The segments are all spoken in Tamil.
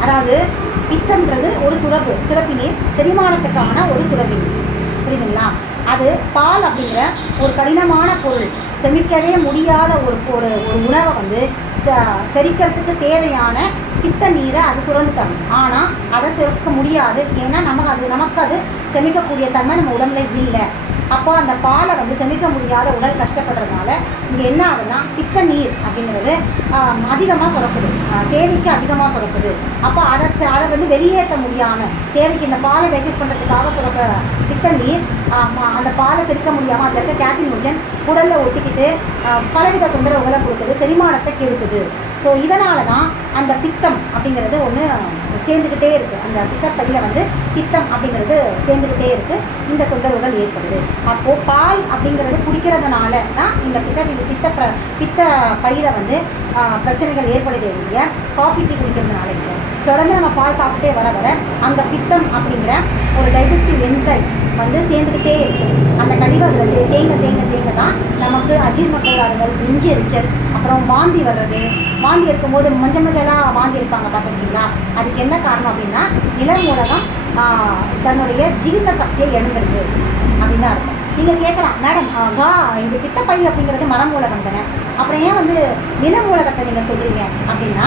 அதாவது பித்தம்ன்றது ஒரு சுரப்பு சுரப்பி நீர் செரிமானத்துக்கான ஒரு சுரப்பி. நீர் புரியுதுங்களா? அது பால் அப்படிங்கிற ஒரு கடினமான பொருள். செமிக்கவே முடியாத ஒரு ஒரு ஒரு உணவை வந்து ச- செரிக்கிறதுக்கு தேவையான பித்த நீரை அது சுரந்து தரும். ஆனால் அதை சுரக்க முடியாது. ஏன்னா நமக்கு அது நமக்கு அது செமிக்கக்கூடிய தன்மை நம்ம உடம்புல இல்லை. அப்போ அந்த பாலை வந்து செமிக்க முடியாத உடல் கஷ்டப்படுறதுனால இங்கே என்ன ஆகுதுன்னா பித்த நீர் அப்படிங்கிறது அதிகமாக சுரக்குது. தேவைக்கு அதிகமாக சுரக்குது. அப்போ அதை அதை வந்து வெளியேற்ற முடியாமல் தேவைக்கு இந்த பாலை டைஜஸ்ட் பண்ணுறதுக்காக சுரக்கிற பித்த நீர் அந்த பாலை செரிக்க முடியாமல் அதில் இருக்க கேசினோஜன் உடலில் ஒட்டிக்கிட்டு பலவித தொந்தரவுகளை கொடுக்குது செரிமானத்தை கெடுக்குது ஸோ இதனால தான் அந்த பித்தம் அப்படிங்கிறது ஒன்று சேர்ந்துக்கிட்டே இருக்குது அந்த பித்தப்பையில் வந்து பித்தம் அப்படிங்கிறது சேர்ந்துக்கிட்டே இருக்குது இந்த தொந்தரவுகள் ஏற்படுது. அப்போது பால் அப்படிங்கிறது குடிக்கிறதுனால தான் இந்த பித்த பித்த பித்த பையில் வந்து பிரச்சனைகள் ஏற்படுது ஒழிய காஃபி டீ குடிக்கிறதுனால இல்லை. தொடர்ந்து நம்ம பால் சாப்பிட்டே வர வர அந்த பித்தம் அப்படிங்கிற ஒரு டைஜஸ்டிவ் என்சைம் வந்து சேர்ந்துக்கிட்டே இருக்குது அந்த வர்றது தேங்க தேங்க தேங்க தான் நமக்கு அஜீர்ண கோளாறுகள் நெஞ்சு எரிச்சல் அப்புறம் வாந்தி வர்றது. வாந்தி எடுக்கும்போது மஞ்ச மஞ்சளாக வாந்தி எடுப்பாங்க பார்த்துருக்கீங்களா? அதுக்கு என்ன காரணம் அப்படின்னா இளம் ஊடகம் தன்னுடைய ஜீரண சக்தியை எழுந்திருக்கு அப்படின்னு தான் இருக்கும் நீங்கள் கேட்கலாம் மேடம் வா இது பித்தப்பை அப்படிங்கிறது மரம் மூலகம் தானே? அப்புறம் ஏன் வந்து நில மூலகத்தை நீங்கள் சொல்கிறீங்க அப்படின்னா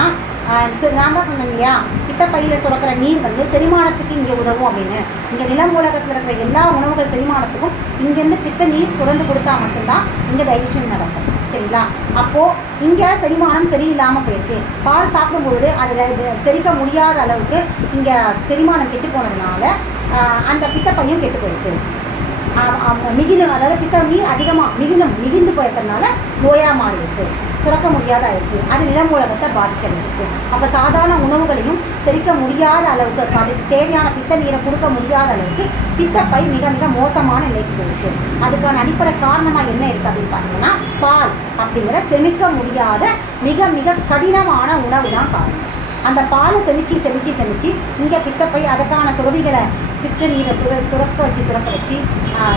சரி நான் தான் சொன்னேன் இல்லையா? பித்தப்பையில் சுரக்கிற நீர் வந்து செரிமானத்துக்கு இங்கே உதவும் அப்படின்னு. இங்கே நிலம் மூலகத்தில் இருக்கிற எல்லா உணவுகள் செரிமானத்துக்கும் இங்கேருந்து பித்த நீர் சுரந்து கொடுத்தா மட்டும்தான் இங்கே டைஜஷன் நடக்கும். சரிங்களா? அப்போது இங்கே செரிமானம் சரியில்லாமல் போயிருக்கு. பால் சாப்பிடும்பொழுது அதில் செரிக்க முடியாத அளவுக்கு இங்கே செரிமானம் கெட்டு போனதுனால அந்த பித்தப்பையும் கெட்டு போயிருக்கு. மிகிலும் அதாவது பித்த நீர் அதிகமாக மிகிலும் மிகுந்து போயிருக்கிறதுனால நோயாக மாறி இருக்குது சுரக்க முடியாத இருக்குது அது நிலமூலகத்தை பாதிச்சிருக்கு அப்போ சாதாரண உணவுகளையும் செரிக்க முடியாத அளவுக்கு தேவையான பித்த நீரை கொடுக்க முடியாத அளவுக்கு பித்தப்பை மிக மிக மோசமான நிலைக்கு இருக்குது அதுக்கான அடிப்படை காரணமாக என்ன இருக்குது அப்படின்னு பார்த்தீங்கன்னா பால் அப்படிங்கிற செமிக்க முடியாத மிக மிக கடினமான உணவு தான் காரணம் அந்த பாலை செமிச்சு செமிச்சு செமிச்சு இங்கே பித்தப்பை அதற்கான சுரவிகளை பித்த நீரை சுர சுரக்க வச்சு சுரக்க வச்சு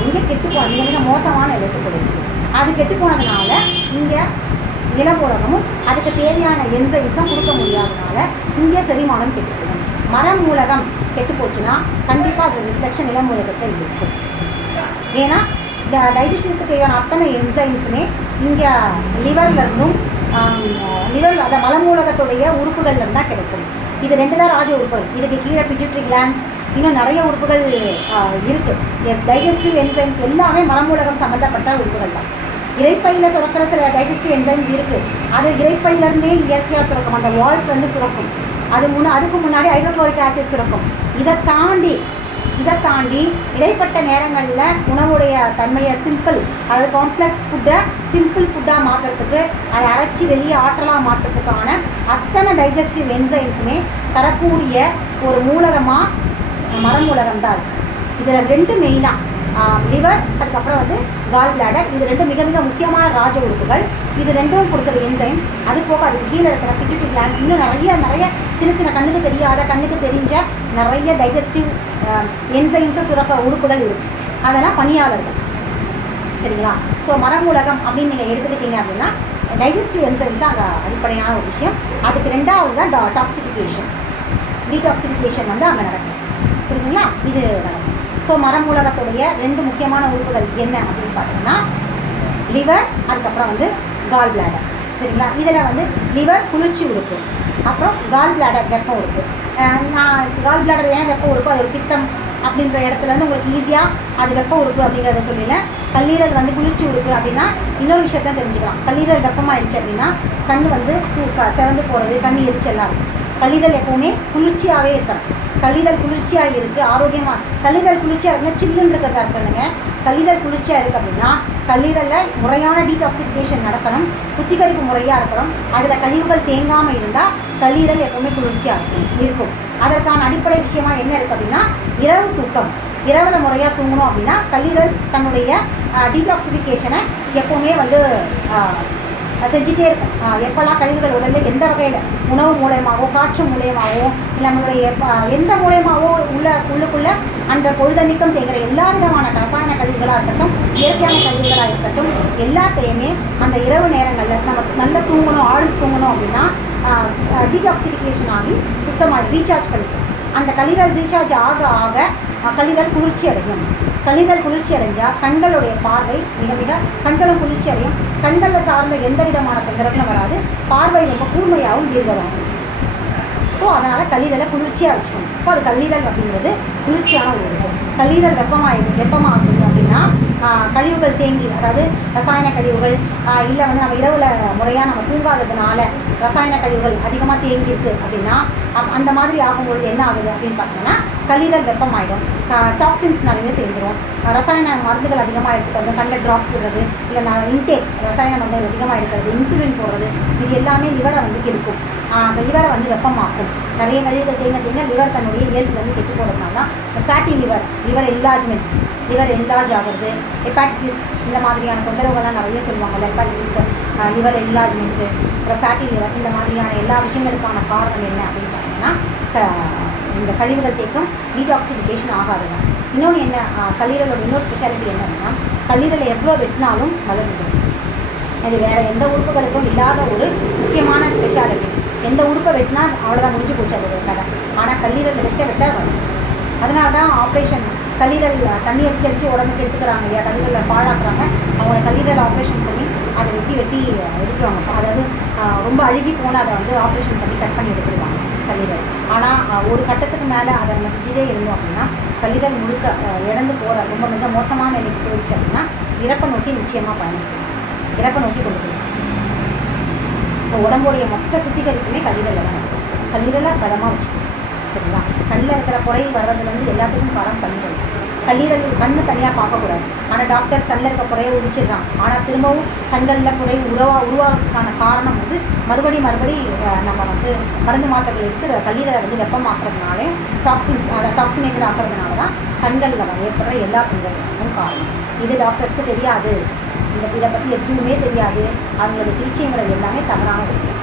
இங்கே கெட்டு மிக மிக மோசமான இடத்துக்கு போயிருக்கு. அது கெட்டு போனதுனால இங்கே நிலமூலகமும் அதுக்கு தேவையான என்சைம்ஸும் கொடுக்க முடியாதனால இங்கே செரிமானம் கெட்டு மரம் மூலகம் கெட்டு போச்சுன்னா கண்டிப்பாக அது ரிஃப்ளெக்ஷன் நிலமூலகத்தை இருக்கும். ஏன்னா இந்த டைஜஷனுக்கு தேவையான அத்தனை என்சைம்ஸுமே இங்கே லிவர்லருந்தும் லிவர் அந்த மலமூலகத்துடைய உறுப்புகள்ல இருந்து தான் கிடைக்கும். இது ரெண்டு தான் ராஜ உறுப்புகள். இதுக்கு கீழே பிஜிட்ரி கிளான்ஸ் இன்னும் நிறைய உறுப்புகள் இருக்குது இருக்கு. எஸ் டைஜஸ்டிவ் என்சைம்ஸ் எல்லாமே மலமூலகம் சம்மந்தப்பட்ட உறுப்புகள் தான். இறைப்பையில் சுரக்கிற சில டைஜஸ்டிவ் என்சைம்ஸ் இருக்குது அது இறைப்பையிலேருந்தே இயற்கையாக சுரக்கும். அந்த வால்ட் வந்து சுரக்கும். அது முன்ன அதுக்கு முன்னாடி ஹைட்ரோக்ளோரிக் ஆசிட் சுரக்கும். இதை தாண்டி இதை தாண்டி இடைப்பட்ட நேரங்களில் உணவுடைய தன்மையை சிம்பிள் அதாவது காம்ப்ளெக்ஸ் ஃபுட்டை சிம்பிள் ஃபுட்டாக மாற்றுறதுக்கு அதை அரைச்சி வெளியே ஆற்றலாக மாற்றுறதுக்கான அத்தனை டைஜஸ்டிவ் என்சைம்ஸுமே தரக்கூடிய ஒரு மூலகமாக மரமூலகம் தான் இருக்குது இதில் ரெண்டு மெயினாக லிவர் அதுக்கப்புறம் வந்து கால் பிளாடர் இது ரெண்டும் மிக மிக முக்கியமான ராஜ உறுப்புகள். இது ரெண்டும் கொடுக்குறது என்சைம்ஸ் அது போக அதுக்கு கீழே இருக்கிற பிஜிட்டி கிளான்ஸ் இன்னும் நிறைய நிறைய சின்ன சின்ன கண்ணுக்கு தெரியாத கண்ணுக்கு தெரிஞ்ச நிறைய டைஜஸ்டிவ் என்சைம்ஸை சுரக்க உறுப்புகள் இருக்குது அதெல்லாம் பணியாளர்கள். சரிங்களா? ஸோ மரமூலகம் அப்படின்னு நீங்கள் எடுத்துக்கிட்டீங்க அப்படின்னா டைஜஸ்டிவ் என்சைம்ஸ் தான் அங்கே அடிப்படையான ஒரு விஷயம். அதுக்கு ரெண்டாவது தான் டாக்ஸிஃபிகேஷன் டீடாக்சிஃபிகேஷன் வந்து அங்கே நடக்கும் புரியுதுங்களா? இது நடக்கும் ஸோ மரம் மரமூலகத்துடைய ரெண்டு முக்கியமான உறுப்புகள் என்ன அப்படின்னு பார்த்தீங்கன்னா லிவர் அதுக்கப்புறம் வந்து கால் பிளாடர் சரிங்களா? இதில் வந்து லிவர் குளிர்ச்சி உறுப்பு அப்புறம் கால் பிளாடர் வெப்பம் உறுப்பு. நான் கால் பிளாடர் ஏன் வெப்பம் உறுப்பு? அது ஒரு பித்தம் அப்படின்ற இடத்துல இருந்து உங்களுக்கு ஈஸியாக அது வெப்ப உறுப்பு அப்படிங்கிறத சொல்லிடல கல்லீரல் வந்து குளிர்ச்சி உறுப்பு அப்படின்னா இன்னொரு விஷயத்த தெரிஞ்சுக்கலாம். கல்லீரல் வெப்பமாயிடுச்சு அப்படின்னா கண் வந்து சூ- சிவந்து போகிறது கண் எரிச்சல்லாம் இருக்கும் கல்லீரல் எப்பவுமே குளிர்ச்சியாகவே இருக்கணும். கல்லீரல் குளிர்ச்சியாக இருக்குது ஆரோக்கியமாக கல்லீரல் குளிர்ச்சியாக இருக்குன்னா சில்லுன்னு இருக்கிறதா இருக்கணுங்க கல்லீரல் குளிர்ச்சியாக இருக்குது அப்படின்னா கல்லீரலில் முறையான டீடாக்சிஃபிகேஷன் நடக்கணும் சுத்திகரிப்பு முறையாக இருக்கணும். அதில் கழிவுகள் தேங்காமல் இருந்தால் கல்லீரல் எப்பவுமே குளிர்ச்சியாக இருக்கும். இருக்கும் அதற்கான அடிப்படை விஷயமா என்ன இருக்குது அப்படின்னா இரவு தூக்கம். இரவில் முறையாக தூங்கணும் அப்படின்னா கல்லீரல் தன்னுடைய டீடாக்சிஃபிகேஷனை எப்போவுமே வந்து செஞ்சுட்டே இருக்கும் எப்போல்லாம் எப்பெல்லாம் கழிவுகள் உடலில் எந்த வகையில் உணவு மூலயமாவோ காற்று மூலயமாவோ இல்லை நம்மளுடைய எந்த மூலயமாவோ உள்ள உள்ளுக்குள்ளே அந்த பொழுதன்னைக்கும் தேங்குகிற எல்லா விதமான ரசாயன கழிவுகளாக இருக்கட்டும் இயற்கையான கழிவுகளாக இருக்கட்டும் எல்லாத்தையுமே அந்த இரவு நேரங்களில் நம்ம நல்லா தூங்கணும் ஆழ்ந்து தூங்கணும் அப்படின்னா டீடாக்சிஃபிகேஷன் ஆகி சுத்தமாக ரீசார்ஜ் பண்ணிக்கும். அந்த கழிதல் ரீசார்ஜ் ஆக ஆக கழிதல் குளிர்ச்சி அடையும். கழிதல் குளிர்ச்சி அடைஞ்சால் கண்களுடைய பார்வை மிக மிக கண்களும் குளிர்ச்சி அடையும். கண்களில் சார்ந்த எந்த விதமான தொந்தரவுகளும் வராது. பார்வை ரொம்ப கூர்மையாகவும் தீர்க்கமாகும். ஸோ அதனால் கல்லீரலை குளிர்ச்சியாக வச்சுக்கணும். இப்போ அது கல்லீரல் அப்படிங்கிறது குளிர்ச்சியான ஒரு இது கல்லீரல் வெப்பமாக வெப்பமாகுது அப்படின்னா கழிவுகள் தேங்கி அதாவது ரசாயன கழிவுகள் இல்லை வந்து நம்ம இரவில் முறையாக நம்ம தூங்காததுனால ரசாயன கழிவுகள் அதிகமாக தேங்கியிருக்கு அப்படின்னா அப்- அந்த மாதிரி ஆகும்பொழுது என்ன ஆகுது அப்படின்னு பார்த்தோம்னா கல்லீரல் வெப்பமாயிடும். டாக்ஸின்ஸ் நிறைய சேர்ந்துரும். ரசாயன மருந்துகள் அதிகமாக எடுத்துக்கிறது கண்ட ட்ராப்ஸ் விடுறது இல்லை நான் இன்டேக் ரசாயன மருந்துகள் அதிகமாக எடுக்கிறது இன்சுலின் போடுறது இது எல்லாமே லிவரை வந்து கெடுக்கும். லிவரை வந்து வெப்பமாக்கும். நிறைய கழிவுகள் தேங்க தேங்க லிவர் தன்னுடைய இயல்பு வந்து கெட்டு போகிறதுனால தான் fatty liver liver enlargement liver enlarge ஆகிறது ஹெப்பாட்டிஸ் இந்த மாதிரியான தொந்தரவுகள்லாம் நிறைய சொல்லுவாங்கல்ல ஹெப்பாட்டிஸ் லிவர் என்லார்ஜ்மெண்ட்டு அப்புறம் ஃபேட்டி லிவர் இந்த மாதிரியான எல்லா விஷயங்களுக்கான காரணம் என்ன அப்படின்னு பார்த்தீங்கன்னா இந்த கழிவுகள் தேக்கம் டீடாக்சிஃபிகேஷன் ஆகாதுங்க இன்னொன்று என்ன கல்லீரலோட இன்னொரு ஸ்பெஷாலிட்டி என்னன்னா கல்லீரலை எவ்வளோ வெட்டினாலும் வளர்ந்துடும் அது வேறு எந்த உறுப்புகளுக்கும் இல்லாத ஒரு முக்கியமான ஸ்பெஷாலிட்டி எந்த உறுப்பை வெட்டினா அவ்வளோதான் முடிஞ்சு போச்சு அது கதை. ஆனால் கல்லீரல் வெட்ட வெட்ட வரும் அதனால தான் ஆப்ரேஷன் கல்லீரல் தண்ணி அடிச்சு அடிச்சு உடம்புக்கு எடுத்துக்கிறாங்க இல்லையா? கல்லீரலை பாழாக்குறாங்க. அவங்கள கல்லீரல் ஆப்ரேஷன் பண்ணி அதை வெட்டி வெட்டி எடுத்துருவாங்க. அதாவது ரொம்ப அழுகி போனால் அதை வந்து ஆப்ரேஷன் பண்ணி கட் பண்ணி எடுத்துருவாங்க கல்லீரல். ஆனால் ஒரு கட்டத்துக்கு மேலே அதை நம்ம செஞ்சுட்டே இருந்தோம் அப்படின்னா கல்லீரல் முழுக்க இழந்து போகிற ரொம்ப மிக மோசமான நிலைக்கு போயிடுச்சு அப்படின்னா இறப்பை நோக்கி நிச்சயமாக பயணம் செய்யும் இறப்பை நோக்கி கொண்டு போயிடும் ஸோ உடம்புடைய மொத்த சுத்திகரிப்புமே கல்லீரல் தான் கல்லீரலாக பதமாக வச்சுக்கணும். சரிங்களா? கண்ணில் இருக்கிற குறை வர்றதுலேருந்து எல்லாத்துக்கும் காரணம் கல்லீரல். கல்லீரல் கண்ணு தனியாக பார்க்கக்கூடாது. ஆனால் டாக்டர்ஸ் கண்ணில் இருக்க குறையை உடிச்சிடுறான் ஆனால் திரும்பவும் கண்களில் குறை உருவா உருவாகிறதுக்கான காரணம் வந்து மறுபடி மறுபடி நம்ம வந்து மருந்து மாத்திரைகள் எடுத்து கல்லீரலை வந்து வெப்பமாக்குறதுனாலே டாக்ஸின்ஸ் அதை டாக்ஸினேட்டட் ஆக்குறதுனால தான் கண்களில் வர ஏற்படுற எல்லா தொந்தரவுகளுக்கும் காரணம். இது டாக்டர்ஸ்க்கு தெரியாது. இந்த இதை பற்றி எதுவுமே தெரியாது. அவங்களோட சிகிச்சை முறை எல்லாமே தவறான விஷயம்.